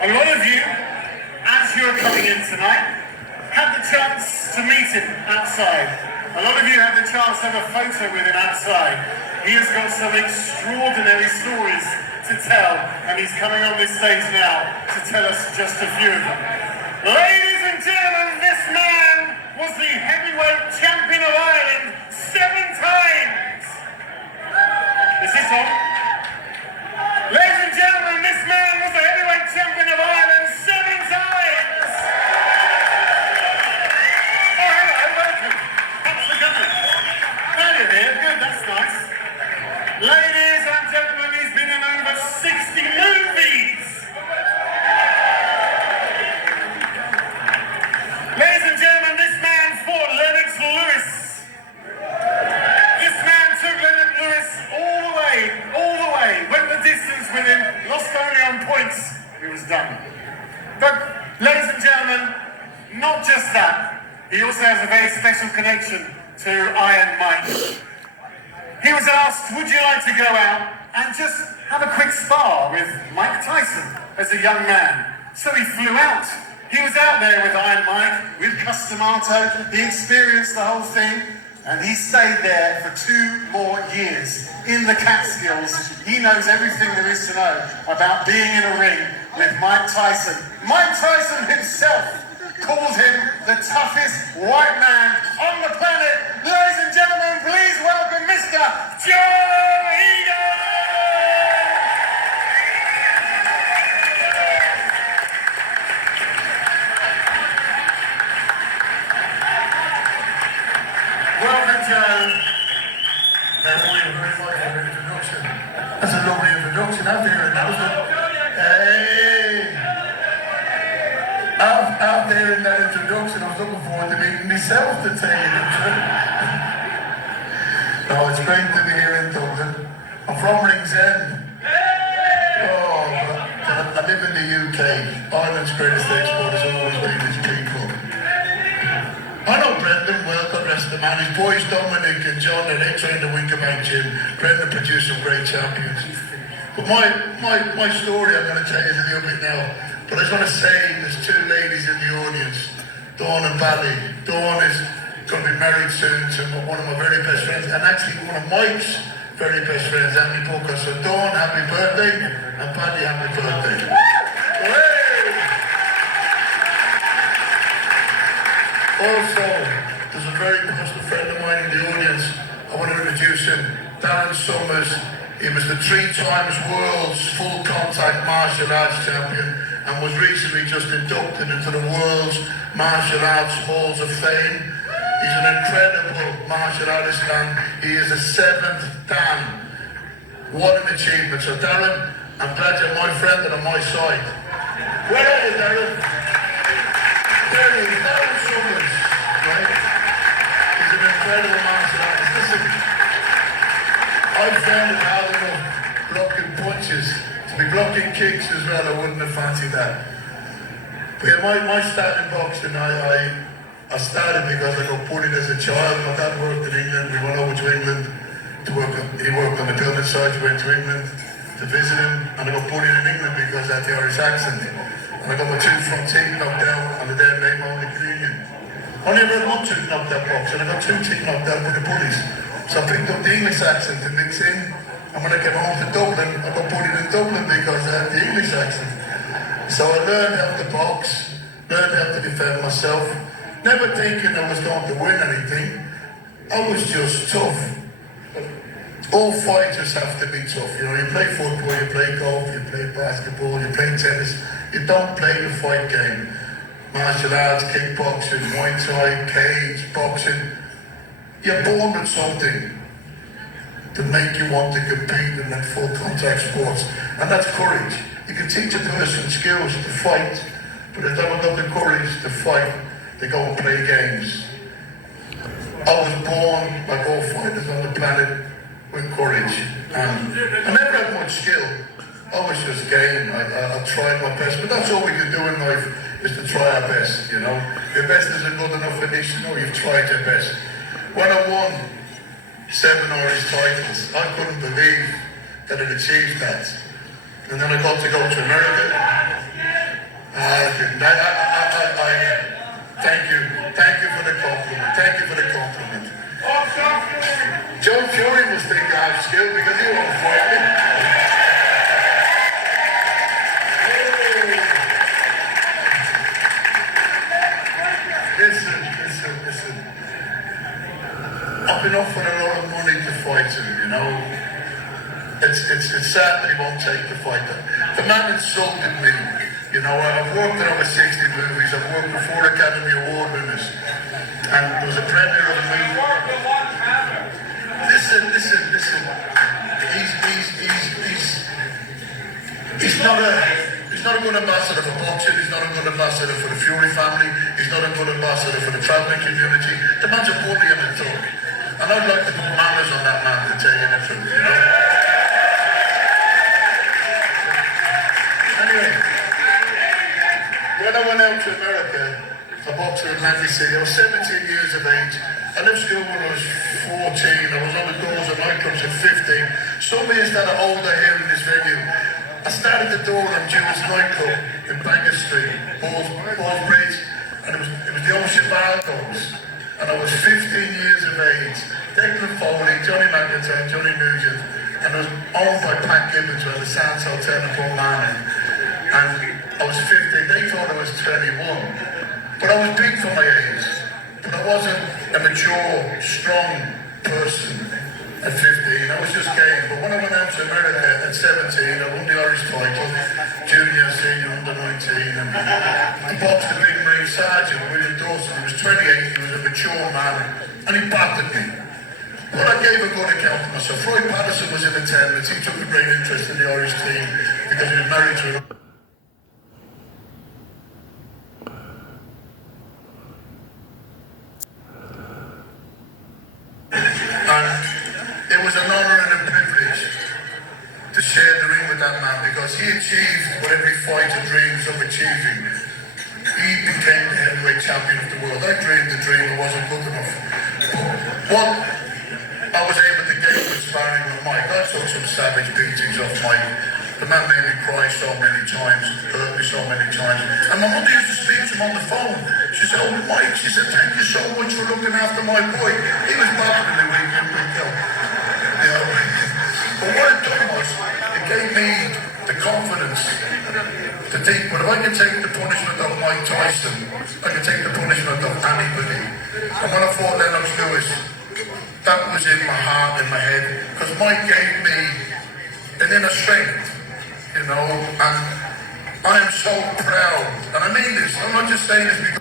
A lot of you, as you're coming in tonight, had the chance to meet him outside. A lot of you had the chance to have a photo with him outside. He has got some extraordinary stories to tell, and he's coming on this stage now to tell us just a few of them. Ladies and gentlemen, this man was the heavyweight champion of Ireland 7 times. Is this on? Ladies and gentlemen, this man was the heavyweight champion of Ireland 7 times. Oh, hello, welcome. That's the government. There you're here, good, that's nice. Ladies and gentlemen, he's been in over 60 movies. Ladies and gentlemen, this man fought Lennox Lewis. This man took Lennox Lewis all the way, went the distance with him, lost only on points, he was done. But, ladies and gentlemen, not just that, he also has a very special connection to Iron Mike. He was asked, would you like to go out and just have a quick spar with Mike Tyson as a young man? So he flew out. He was out there with Iron Mike, with Customato. He experienced the whole thing, and he stayed there for 2 more years in the Catskills. He knows everything there is to know about being in a ring with Mike Tyson. Mike Tyson himself called him the toughest white man on the planet. Ladies and gentlemen, please welcome Mr. Joe Egan! Welcome, Joe. That's a lovely introduction. After hearing that, after hearing that introduction, I was looking forward to meeting myself to tell you the truth. No, it's great to be here in Dublin. I'm from Ringsend. Oh, but I live in the UK. Ireland's greatest export has always been its people. I know Brendan well, God rest the man. His boys Dominic and John, they trained a week about Jim. Brendan produced some great champions. But my story I'm going to tell you is a little bit now. But I just want to say there's 2 ladies in the audience, Dawn and Bally. Dawn is going to be married soon to one of my very best friends, and actually one of Mike's very best friends, Andy Booker. So Dawn, happy birthday, and Bally, happy birthday. Also, there's a very personal friend of mine in the audience. I want to introduce him, Darren Summers. He was the 3 times world's full contact martial arts champion and was recently just inducted into the world's martial arts halls of fame. He's an incredible martial artist and he is a 7th Dan. What an achievement. So Darren, I'm glad you're my friend and on my side. Where are you, Darren? There he is, Darren Summers, right? He's an incredible martial artist. Listen, I found it hard enough blocking punches. To be blocking kicks as well, I wouldn't have fancied that. But yeah, my start in boxing, I started because I got bullied as a child. My dad worked in England. We went over to England to work. He worked on the building sites. We went to England to visit him, and I got bullied in England because I had the Irish accent. And I got my 2 front teeth knocked out on the day of name Holy Communion. I only ever had 1 tooth knocked out box, and I got 2 teeth knocked out by the bullies. So I picked up the English accent to mix in, and when I came home to Dublin, I got bullied in Dublin because I had the English accent. So I learned how to box, learned how to defend myself, never thinking I was going to win anything. I was just tough. All fighters have to be tough. You know, you play football, you play golf, you play basketball, you play tennis. You don't play the fight game. Martial arts, kickboxing, Muay Thai, cage, boxing. You're born with something to make you want to compete in that full contact sports. And that's courage. You can teach a person skills to fight, but if they don't have the courage to fight, they go and play games. I was born, like all fighters on the planet, with courage. And I never had much skill. I was just game. I tried my best, but that's all we can do in life, is to try our best, you know. Your best isn't good enough at least, you know you've tried your best. When I won 7 Irish titles, I couldn't believe that I'd achieved that. And then I got to go to America, Thank you for the compliment. Thank you for the compliment. Joe Fury must think I have skill because he won't fight me. Listen. I've been offered a lot of money to fight him, you know. It's sad that he won't take the fight. The man insulted me. You know, I've worked in over 60 movies. I've worked with 4 Academy Award winners. And there was a premiere of a movie. Listen. He's not a good ambassador for boxing. He's not a good ambassador for the Fury family. He's not a good ambassador for the travelling community. The man's a bully and a thug. And I'd like to put manners on that man to tell you the truth, you know. Anyway, when I went out to America, I boxed in Atlantic City. I was 17 years of age. I left school when I was 14. I was on the doors of nightclubs at 15. Some years that are older here in this venue. I started the door on Jewish nightclub in Bangor Street, Balls Bridge, and it was the old Chicago's. And I was 15 years of age. Declan Foley, Johnny McIntyre, Johnny Nugent, and I was owned by Pat Gibbons at the Sands Hotel in Port Manning. And I was 15. They thought I was 21, but I was big for my age. But I wasn't a mature, strong person at 15. I was just game. But when I went out to America at 17, I won the Irish title, junior, senior, under 19, and I boxed the big Marine Sergeant, William Dawson. He was 28, he was a mature man, and he battered me. But I gave a good account of myself. Roy Patterson was in attendance. He took a great interest in the Irish team because he was married to a it was an honour and a privilege to share the ring with that man because he achieved what every fighter dreams of achieving. He became the heavyweight champion of the world. I dreamed the dream, it wasn't good enough. What I was able to get was sparring with Mike. I took some savage beatings off Mike. The man made me cry so many times, hurt me so many times. And my mother used to speak to him on the phone. She said, "Oh, Mike," she said, "thank you so much for looking after my boy. He was battling the weekend with you." You know, but what it done was, it gave me the confidence to think, well, if I can take the punishment of Mike Tyson, I can take the punishment of anybody. And when I fought Lennox Lewis, that was in my heart, in my head, because Mike gave me an inner strength, you know, and I am so proud, and I mean this, I'm not just saying this because